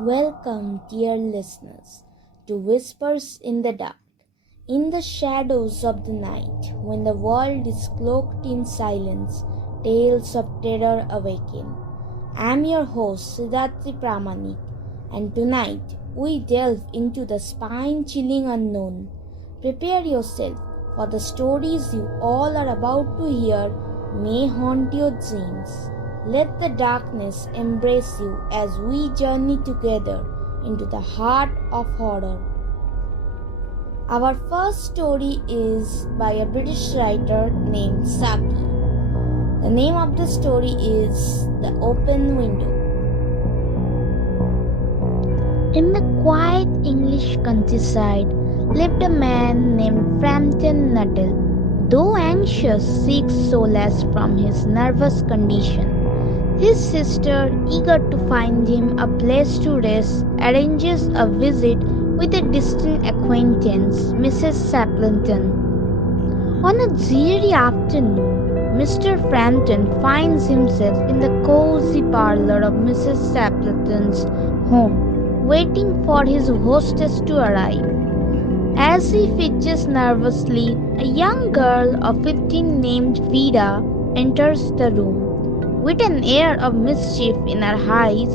Welcome, dear listeners, to Whispers in the Dark. In the shadows of the night, when the world is cloaked in silence, tales of terror awaken. I'm your host, Siddharthi Pramanik, and tonight we delve into the spine chilling unknown. Prepare yourself, for the stories you all are about to hear may haunt your dreams. Let the darkness embrace you as we journey together into the heart of horror. Our first story is by a British writer named Saki. The name of the story is The Open Window. In the quiet English countryside lived a man named Frampton Nuttall. Though anxious, seeks solace from his nervous condition. His sister, eager to find him a place to rest, arranges a visit with a distant acquaintance, Mrs. Sappleton. On a dreary afternoon, Mr. Frampton finds himself in the cozy parlor of Mrs. Sappleton's home, waiting for his hostess to arrive. As he fidgets nervously, a young girl of 15 named Vida enters the room. With an air of mischief in her eyes,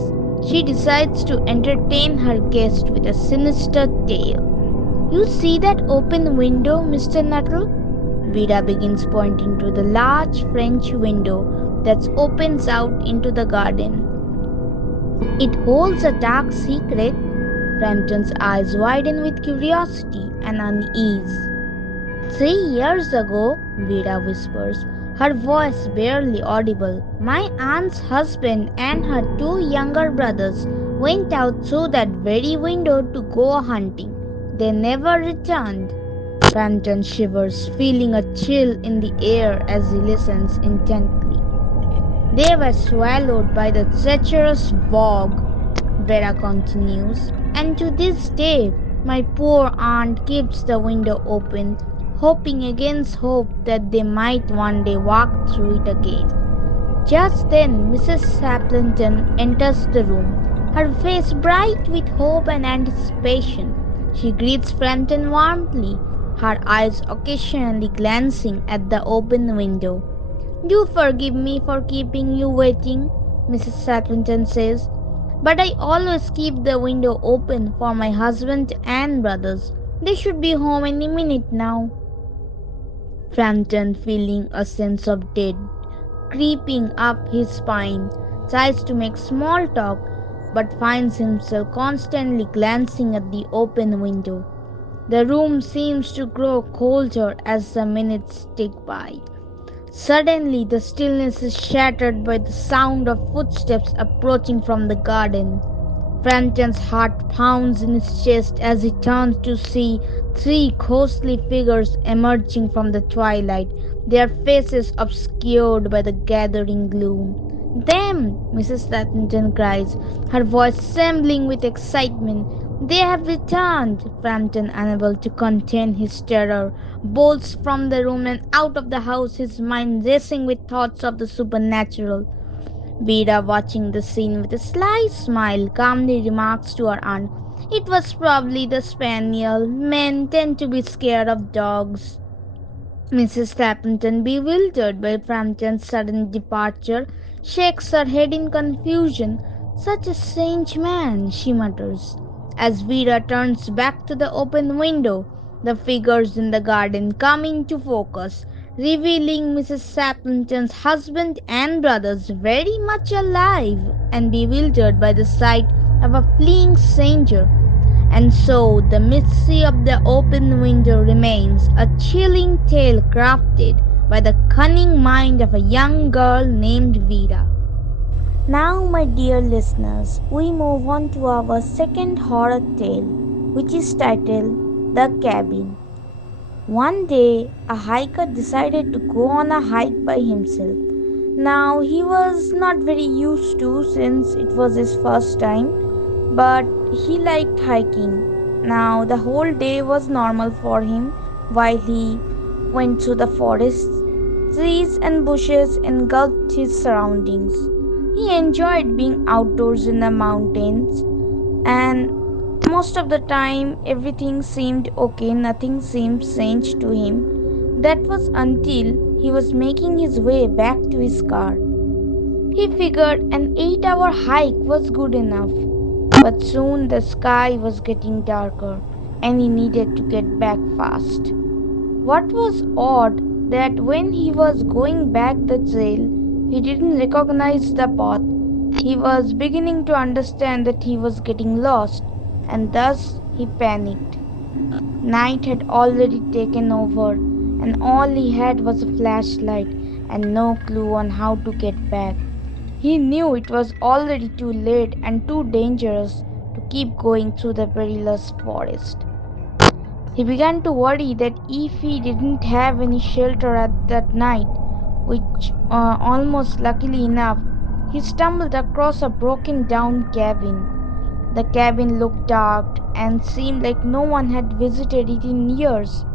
she decides to entertain her guest with a sinister tale. "You see that open window, Mr. Nuttall?" Vida begins, pointing to the large French window that opens out into the garden. "It holds a dark secret." Frampton's eyes widen with curiosity and unease. "3 years ago," Vida whispers, her voice barely audible, "my aunt's husband and her 2 younger brothers went out through that very window to go hunting. They never returned." Frampton shivers, feeling a chill in the air as he listens intently. "They were swallowed by the treacherous bog," Vera continues, "and to this day my poor aunt keeps the window open, hoping against hope that they might one day walk through it again." Just then Mrs. Sappleton enters the room, her face bright with hope and anticipation. She greets Frampton warmly, her eyes occasionally glancing at the open window. "Do forgive me for keeping you waiting," Mrs. Sappleton says, "but I always keep the window open for my husband and brothers. They should be home any minute now." Frampton, feeling a sense of dread creeping up his spine, tries to make small talk but finds himself constantly glancing at the open window. The room seems to grow colder as the minutes tick by. Suddenly, the stillness is shattered by the sound of footsteps approaching from the garden. Frampton's heart pounds in his chest as he turns to see 3 ghostly figures emerging from the twilight, their faces obscured by the gathering gloom. "Them!" Mrs. Sappleton cries, her voice trembling with excitement. "They have returned!" Frampton, unable to contain his terror, bolts from the room and out of the house, his mind racing with thoughts of the supernatural. Vida, watching the scene with a sly smile, calmly remarks to her aunt, "It was probably the spaniel. Men tend to be scared of dogs." Mrs. Stapleton, bewildered by Frampton's sudden departure, shakes her head in confusion. "Such a strange man," she mutters. As Vera turns back to the open window, the figures in the garden come into focus, revealing Mrs. Stapleton's husband and brothers very much alive and bewildered by the sight of a fleeing stranger. And so the mystery of the open window remains, a chilling tale crafted by the cunning mind of a young girl named Vida. Now, my dear listeners, we move on to our second horror tale, which is titled The Cabin. One day, a hiker decided to go on a hike by himself. Now, he was not very used to since it was his first time, but he liked hiking. Now, the whole day was normal for him while he went through the forest. Trees and bushes engulfed his surroundings. He enjoyed being outdoors in the mountains, And most of the time, everything seemed okay, nothing seemed strange to him. That was until he was making his way back to his car. He figured an 8-hour hike was good enough. But soon the sky was getting darker and he needed to get back fast. What was odd that when he was going back the trail, he didn't recognize the path. He was beginning to understand that he was getting lost, and thus he panicked. Night had already taken over, and all he had was a flashlight and no clue on how to get back. He knew it was already too late and too dangerous to keep going through the perilous forest. He began to worry that if he didn't have any shelter at that night, which almost luckily enough, he stumbled across a broken down cabin. The cabin looked dark and seemed like no one had visited it in years,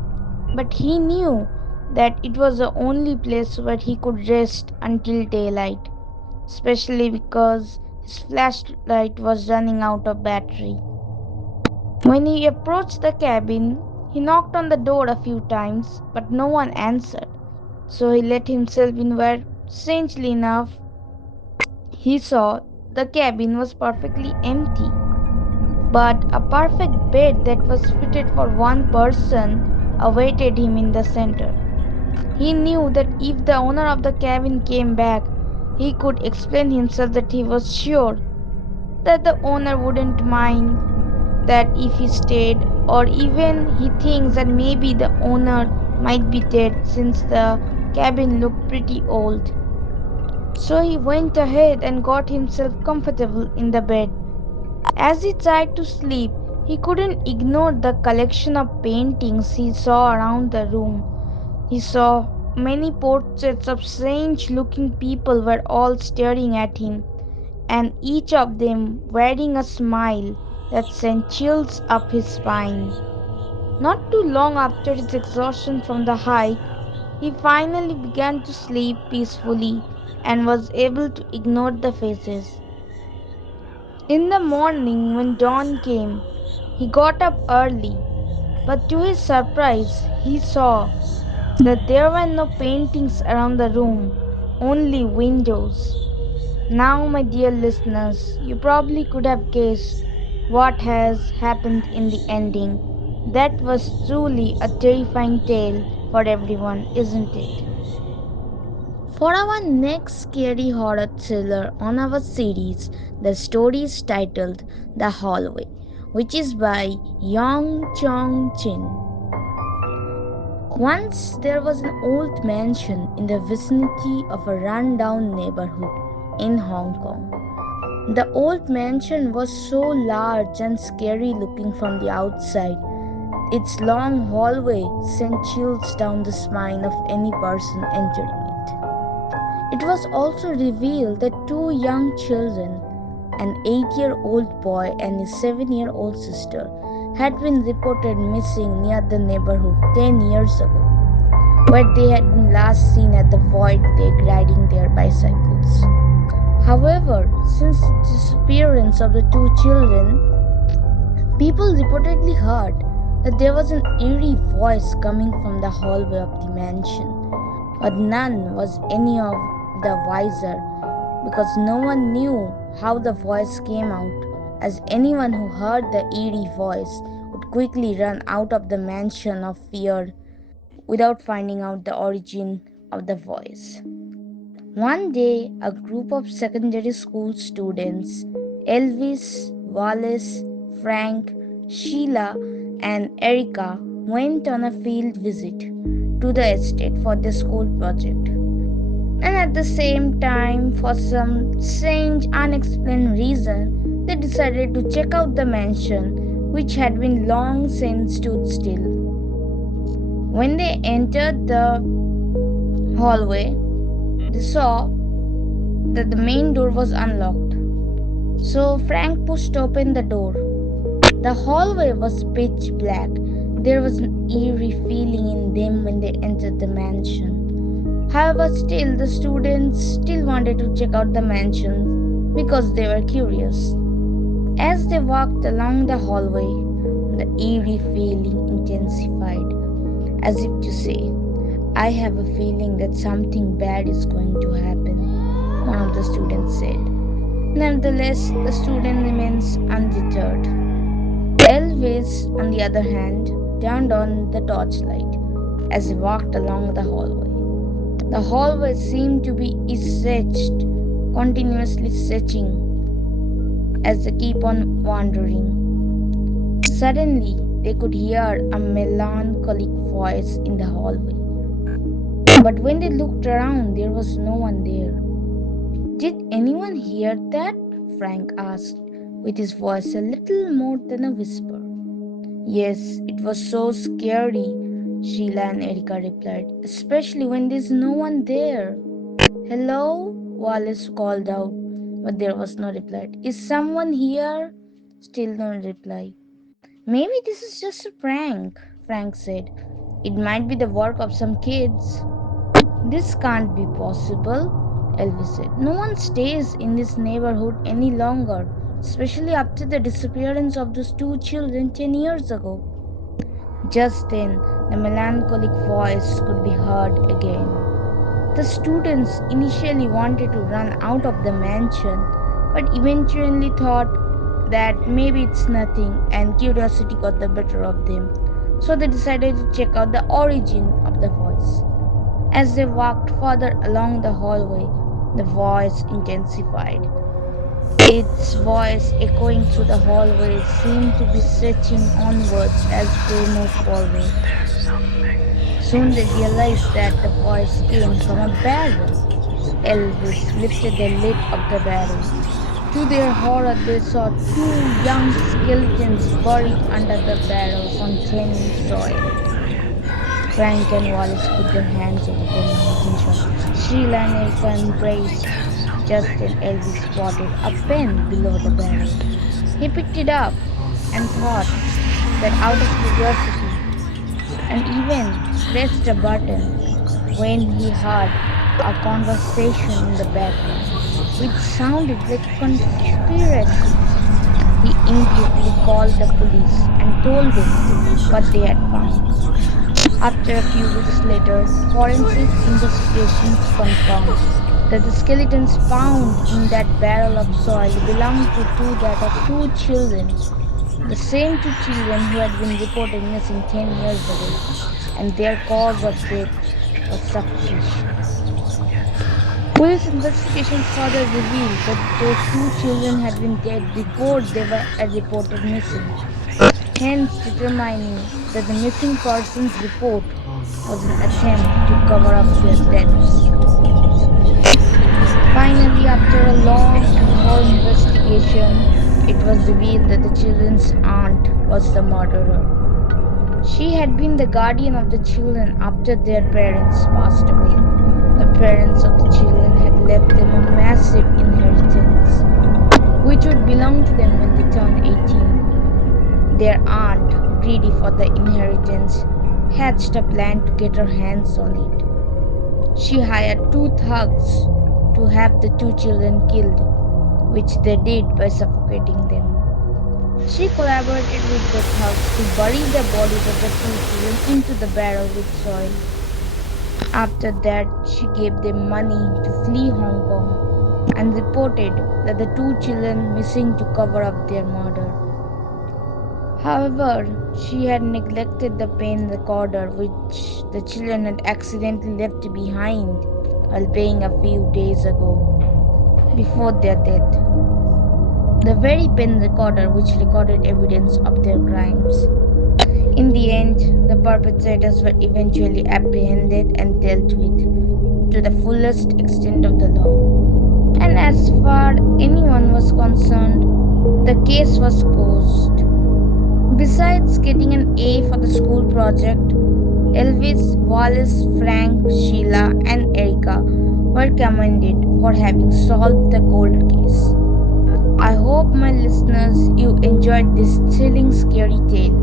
but he knew that it was the only place where he could rest until daylight, especially because his flashlight was running out of battery. When he approached the cabin, he knocked on the door a few times, but no one answered. So he let himself in where, strangely enough, he saw the cabin was perfectly empty, but a perfect bed that was fitted for one person awaited him in the center. He knew that if the owner of the cabin came back, he could explain himself that he was sure that the owner wouldn't mind that if he stayed, or even he thinks that maybe the owner might be dead since the cabin looked pretty old. So he went ahead and got himself comfortable in the bed. As he tried to sleep, he couldn't ignore the collection of paintings he saw around the room. He saw many portraits of strange looking people were all staring at him, and each of them wearing a smile that sent chills up his spine. Not too long after his exhaustion from the hike, he finally began to sleep peacefully and was able to ignore the faces. In the morning, when dawn came, he got up early, but to his surprise, he saw that there were no paintings around the room, only windows. Now, my dear listeners, you probably could have guessed what has happened in the ending. That was truly a terrifying tale for everyone, isn't it? For our next scary horror thriller on our series, the story is titled The Hallway, which is by Yong Chong Chin. Once there was an old mansion in the vicinity of a rundown neighborhood in Hong Kong. The old mansion was so large and scary looking from the outside. Its long hallway sent chills down the spine of any person entering it. It was also revealed that two young children, an 8-year-old boy and his 7-year-old sister, had been reported missing near the neighborhood 10 years ago, where they had been last seen at the void deck riding their bicycles. However, since the disappearance of the two children, people reportedly heard that there was an eerie voice coming from the hallway of the mansion, but none was any of the wiser because no one knew how the voice came out, as anyone who heard the eerie voice would quickly run out of the mansion of fear without finding out the origin of the voice. One day, a group of secondary school students, Elvis, Wallace, Frank, Sheila, and Erica, went on a field visit to the estate for their school project. And at the same time, for some strange, unexplained reason, they decided to check out the mansion, which had been long since stood still. When they entered the hallway, they saw that the main door was unlocked. So Frank pushed open the door. The hallway was pitch black. There was an eerie feeling in them when they entered the mansion. However, still the students still wanted to check out the mansion because they were curious. As they walked along the hallway, the eerie feeling intensified, as if to say, I have a feeling that something bad is going to happen, one of the students said. Nevertheless, the student remains undeterred. Elvis, on the other hand, turned on the torchlight as he walked along the hallway. The hallway seemed to be stretched, continuously stretching as they keep on wandering. Suddenly, they could hear a melancholic voice in the hallway. But when they looked around, there was no one there. Did anyone hear that? Frank asked, with his voice a little more than a whisper. Yes, it was so scary, Sheila and Erika replied, especially when there's no one there. Hello? Wallace called out, but there was no reply. Is someone here? Still no reply. Maybe this is just a prank, Frank said. It might be the work of some kids. This can't be possible, Elvis said. No one stays in this neighborhood any longer, especially after the disappearance of those two children 10 years ago. Just then, the melancholic voice could be heard again. The students initially wanted to run out of the mansion, but eventually thought that maybe it's nothing and curiosity got the better of them. So they decided to check out the origin of the voice. As they walked further along the hallway, the voice intensified. Its voice echoing through the hallway seemed to be stretching onwards as they moved forward. Soon they realized that the voice came from a barrel. Elvis lifted the lid of the barrel. To their horror, they saw two young skeletons buried under the barrel containing soil. Frank and Wallace put their hands over their mouths in shock. Sheila and Erica embraced. Just then, Elvis spotted a pen below the barrel. He picked it up and thought that out of curiosity and even pressed a button when he heard a conversation in the background, which sounded like a conspiracy. He immediately called the police and told them what they had found. After a few weeks later, forensic investigations confirmed that the skeletons found in that barrel of soil belonged to two children, the same two children who had been reported missing 10 years ago, and their cause of death was suffocation. Police investigations further revealed that those two children had been dead before they were reported missing, hence determining that the missing persons report was an attempt to cover up their deaths. Finally, after a long and thorough investigation, it was revealed that the children's aunt was the murderer. She had been the guardian of the children after their parents passed away. The parents of the children had left them a massive inheritance, which would belong to them when they turned 18. Their aunt, greedy for the inheritance, hatched a plan to get her hands on it. She hired two thugs to have the two children killed, which they did by suffocating them. She collaborated with the thugs to bury the bodies of the two children into the barrel with soil. After that, she gave them money to flee Hong Kong and reported that the two children missing to cover up their murder. However, she had neglected the pen recorder which the children had accidentally left behind while playing a few days ago before their death. The very pen recorder which recorded evidence of their crimes. In the end, the perpetrators were eventually apprehended and dealt with to the fullest extent of the law. And as far anyone was concerned, the case was closed. Besides getting an A for the school project, Elvis, Wallace, Frank, Sheila, and Erica were commended for having solved the cold case. I hope, my listeners, you enjoyed this thrilling, scary tale.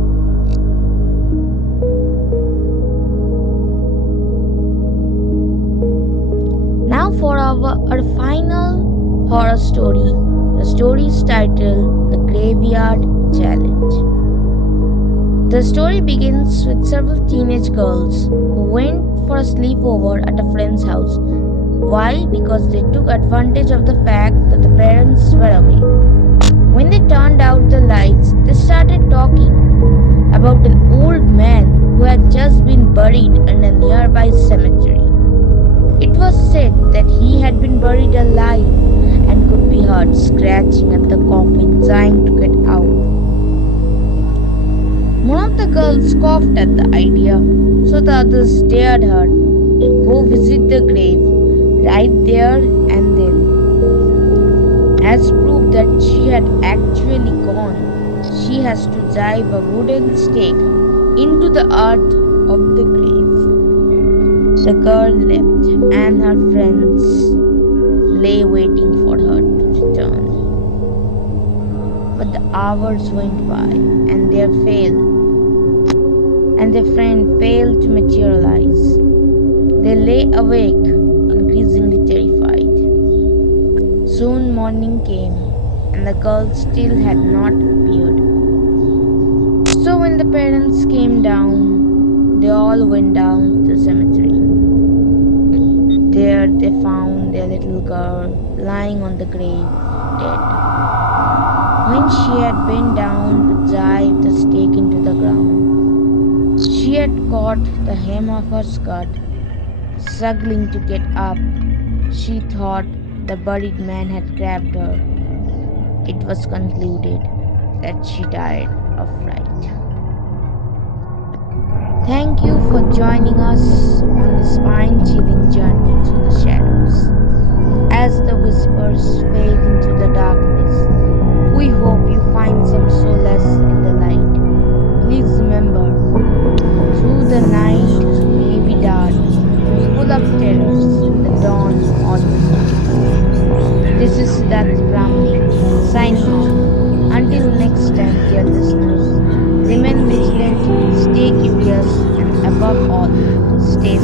Now, for our final horror story, the The story is titled The Graveyard Challenge. The story begins with several teenage girls who went for a sleepover at a friend's house. Why? Because they took advantage of the fact that the parents were away. When they turned out the lights, they started talking about an old man who had just been buried in a nearby cemetery. It was said that he had been buried alive and could be heard scratching at the coffin trying to get out. One of the girls scoffed at the idea, so the others dared her to go visit the grave right there and then. As proof that she had actually gone, she has to drive a wooden stake into the earth of the grave. The girl left, and her friends lay waiting for her to return. But the hours went by, and their friend failed to materialize. They lay awake, increasingly terrified. Soon morning came, and the girl still had not appeared. So when the parents came down, they all went down to the cemetery. There they found their little girl lying on the grave, dead. When she had bent down to drive the stake into the ground, she had caught the hem of her skirt. Struggling to get up, she thought the buried man had grabbed her. It was concluded that she died of fright. Thank you for joining us on this spine chilling journey through the shadows. As the whispers fade into the darkness, we hope you find some solace in the light. Please remember, through the night may be dark, full of terrors, the dawn always brings. This is Siddharth Brahmani signing off. Until next time, dear listeners, remain vigilant, stay curious, and above all, stay